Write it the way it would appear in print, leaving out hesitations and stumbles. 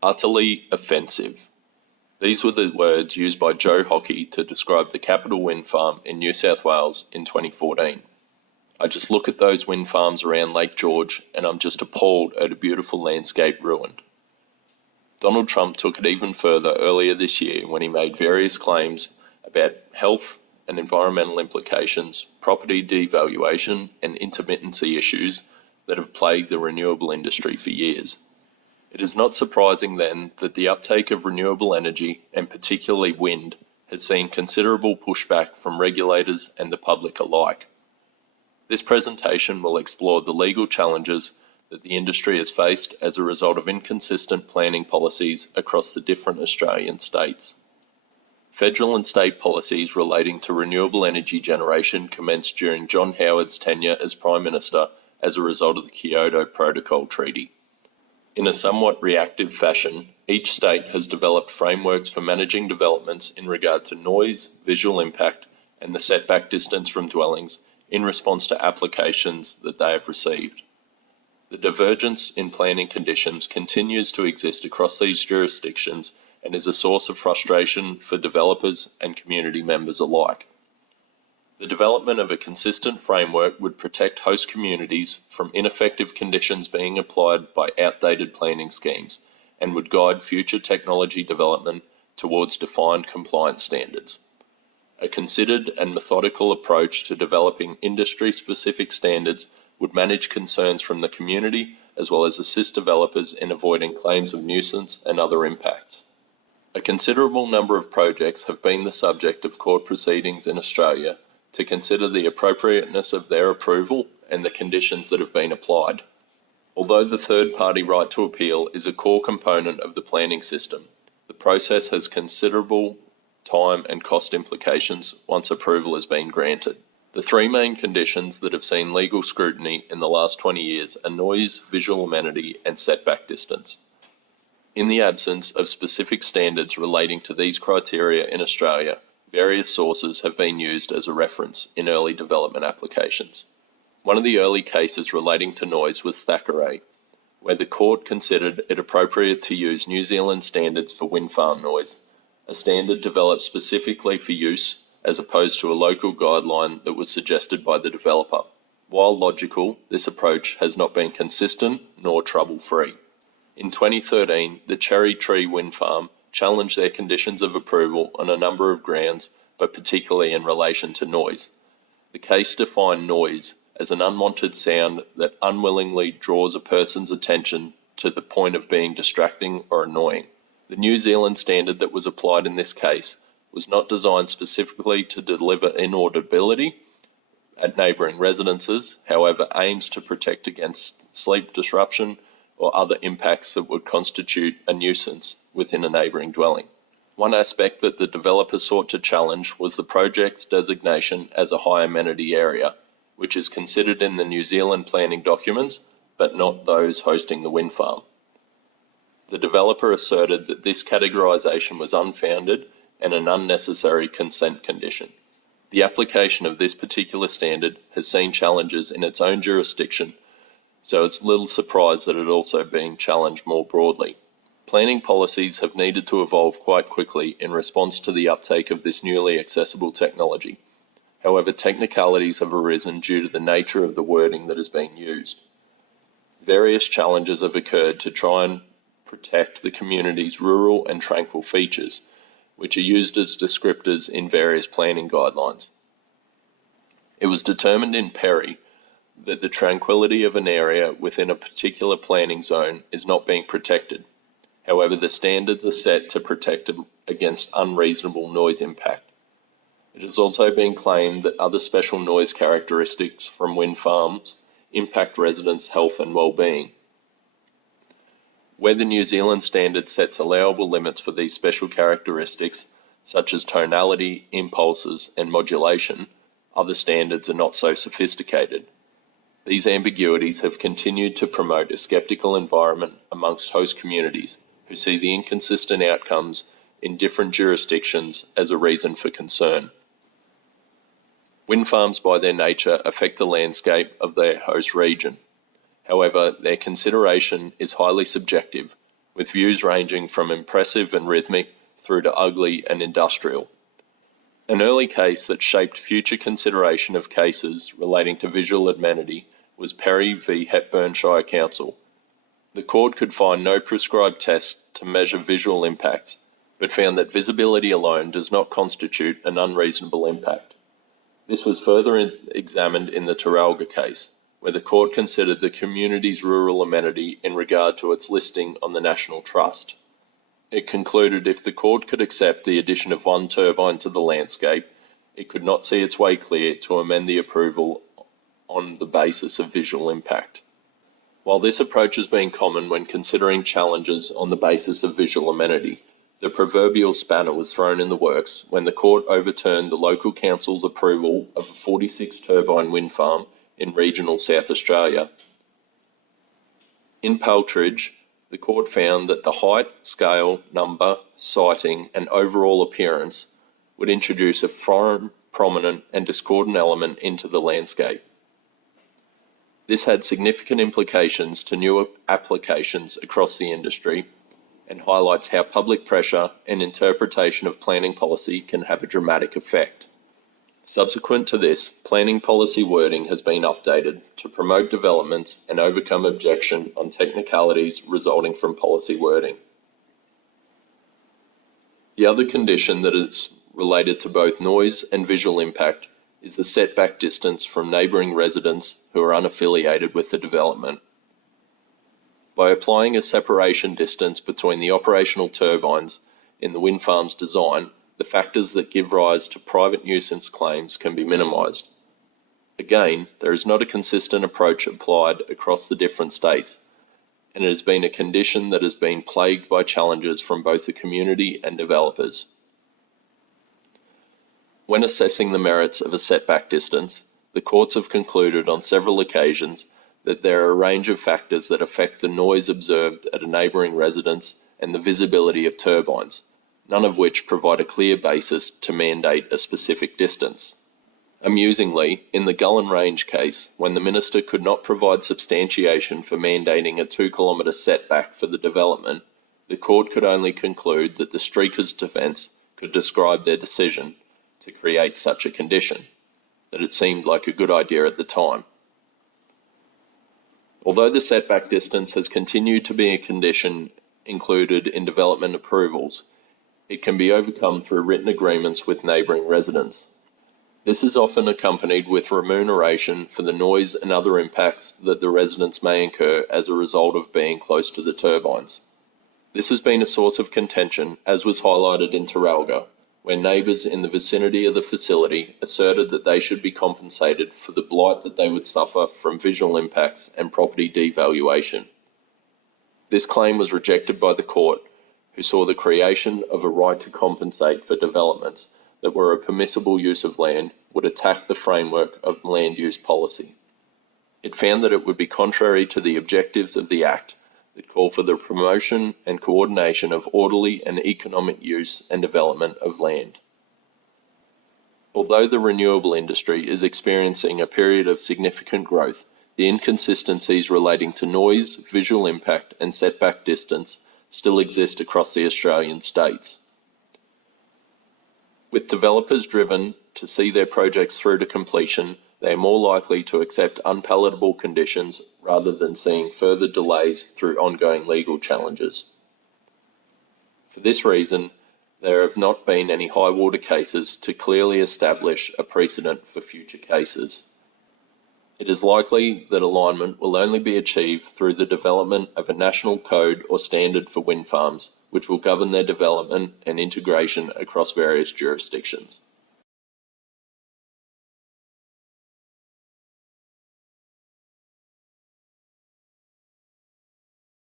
Utterly offensive. These were the words used by Joe Hockey to describe the Capital Wind Farm in New South Wales in 2014. I just look at those wind farms around Lake George and I'm just appalled at a beautiful landscape ruined. Donald Trump took it even further earlier this year when he made various claims about health and environmental implications, property devaluation and intermittency issues that have plagued the renewable industry for years. It is not surprising then that the uptake of renewable energy, and particularly wind, has seen considerable pushback from regulators and the public alike. This presentation will explore the legal challenges that the industry has faced as a result of inconsistent planning policies across the different Australian states. Federal and state policies relating to renewable energy generation commenced during John Howard's tenure as Prime Minister as a result of the Kyoto Protocol Treaty. In a somewhat reactive fashion, each state has developed frameworks for managing developments in regard to noise, visual impact, and the setback distance from dwellings in response to applications that they have received. The divergence in planning conditions continues to exist across these jurisdictions and is a source of frustration for developers and community members alike. The development of a consistent framework would protect host communities from ineffective conditions being applied by outdated planning schemes and would guide future technology development towards defined compliance standards. A considered and methodical approach to developing industry-specific standards would manage concerns from the community as well as assist developers in avoiding claims of nuisance and other impacts. A considerable number of projects have been the subject of court proceedings in Australia to consider the appropriateness of their approval and the conditions that have been applied. Although the third-party right to appeal is a core component of the planning system, the process has considerable time and cost implications once approval has been granted. The three main conditions that have seen legal scrutiny in the last 20 years are noise, visual amenity, and setback distance. In the absence of specific standards relating to these criteria in Australia, various sources have been used as a reference in early development applications. One of the early cases relating to noise was Thackeray, where the court considered it appropriate to use New Zealand standards for wind farm noise, a standard developed specifically for use as opposed to a local guideline that was suggested by the developer. While logical, this approach has not been consistent nor trouble-free. In 2013, the Cherry Tree Wind Farm challenged their conditions of approval on a number of grounds, but particularly in relation to noise. The case defined noise as an unwanted sound that unwillingly draws a person's attention to the point of being distracting or annoying. The New Zealand standard that was applied in this case was not designed specifically to deliver inaudibility at neighbouring residences, however aims to protect against sleep disruption or other impacts that would constitute a nuisance within a neighbouring dwelling. One aspect that the developer sought to challenge was the project's designation as a high amenity area, which is considered in the New Zealand planning documents, but not those hosting the wind farm. The developer asserted that this categorisation was unfounded and an unnecessary consent condition. The application of this particular standard has seen challenges in its own jurisdiction, so it's little surprise that it also being challenged more broadly. Planning policies have needed to evolve quite quickly in response to the uptake of this newly accessible technology. However, technicalities have arisen due to the nature of the wording that is being used. Various challenges have occurred to try and protect the community's rural and tranquil features, which are used as descriptors in various planning guidelines. It was determined in Perry that the tranquility of an area within a particular planning zone is not being protected. However, the standards are set to protect against unreasonable noise impact. It has also been claimed that other special noise characteristics from wind farms impact residents' health and well-being. Where the New Zealand standard sets allowable limits for these special characteristics, such as tonality, impulses, and modulation, other standards are not so sophisticated. These ambiguities have continued to promote a sceptical environment amongst host communities who see the inconsistent outcomes in different jurisdictions as a reason for concern. Wind farms by their nature affect the landscape of their host region. However, their consideration is highly subjective, with views ranging from impressive and rhythmic through to ugly and industrial. An early case that shaped future consideration of cases relating to visual amenity was Perry v Hepburn Shire Council. The court could find no prescribed test to measure visual impacts, but found that visibility alone does not constitute an unreasonable impact. This was further examined in the Terralga case, where the court considered the community's rural amenity in regard to its listing on the National Trust. It concluded if the court could accept the addition of one turbine to the landscape, it could not see its way clear to amend the approval on the basis of visual impact. While this approach has been common when considering challenges on the basis of visual amenity, the proverbial spanner was thrown in the works when the court overturned the local council's approval of a 46-turbine wind farm in regional South Australia. In Paltridge, the court found that the height, scale, number, siting, and overall appearance would introduce a foreign, prominent, and discordant element into the landscape. This had significant implications to new applications across the industry and highlights how public pressure and interpretation of planning policy can have a dramatic effect. Subsequent to this, planning policy wording has been updated to promote developments and overcome objection on technicalities resulting from policy wording. The other condition that is related to both noise and visual impact is the setback distance from neighbouring residents who are unaffiliated with the development. By applying a separation distance between the operational turbines in the wind farm's design, the factors that give rise to private nuisance claims can be minimised. Again, there is not a consistent approach applied across the different states, and it has been a condition that has been plagued by challenges from both the community and developers. When assessing the merits of a setback distance, the courts have concluded on several occasions that there are a range of factors that affect the noise observed at a neighbouring residence and the visibility of turbines, none of which provide a clear basis to mandate a specific distance. Amusingly, in the Gullen Range case, when the minister could not provide substantiation for mandating a 2-kilometre setback for the development, the court could only conclude that the streakers' defence could describe their decision to create such a condition, that it seemed like a good idea at the time. Although the setback distance has continued to be a condition included in development approvals, it can be overcome through written agreements with neighbouring residents. This is often accompanied with remuneration for the noise and other impacts that the residents may incur as a result of being close to the turbines. This has been a source of contention, as was highlighted in Terralga, where neighbours in the vicinity of the facility asserted that they should be compensated for the blight that they would suffer from visual impacts and property devaluation. This claim was rejected by the court, who saw the creation of a right to compensate for developments that were a permissible use of land would attack the framework of land use policy. It found that it would be contrary to the objectives of the Act that call for the promotion and coordination of orderly and economic use and development of land. Although the renewable industry is experiencing a period of significant growth, the inconsistencies relating to noise, visual impact, and setback distance still exist across the Australian states. With developers driven to see their projects through to completion, they are more likely to accept unpalatable conditions rather than seeing further delays through ongoing legal challenges. For this reason, there have not been any high water cases to clearly establish a precedent for future cases. It is likely that alignment will only be achieved through the development of a national code or standard for wind farms, which will govern their development and integration across various jurisdictions.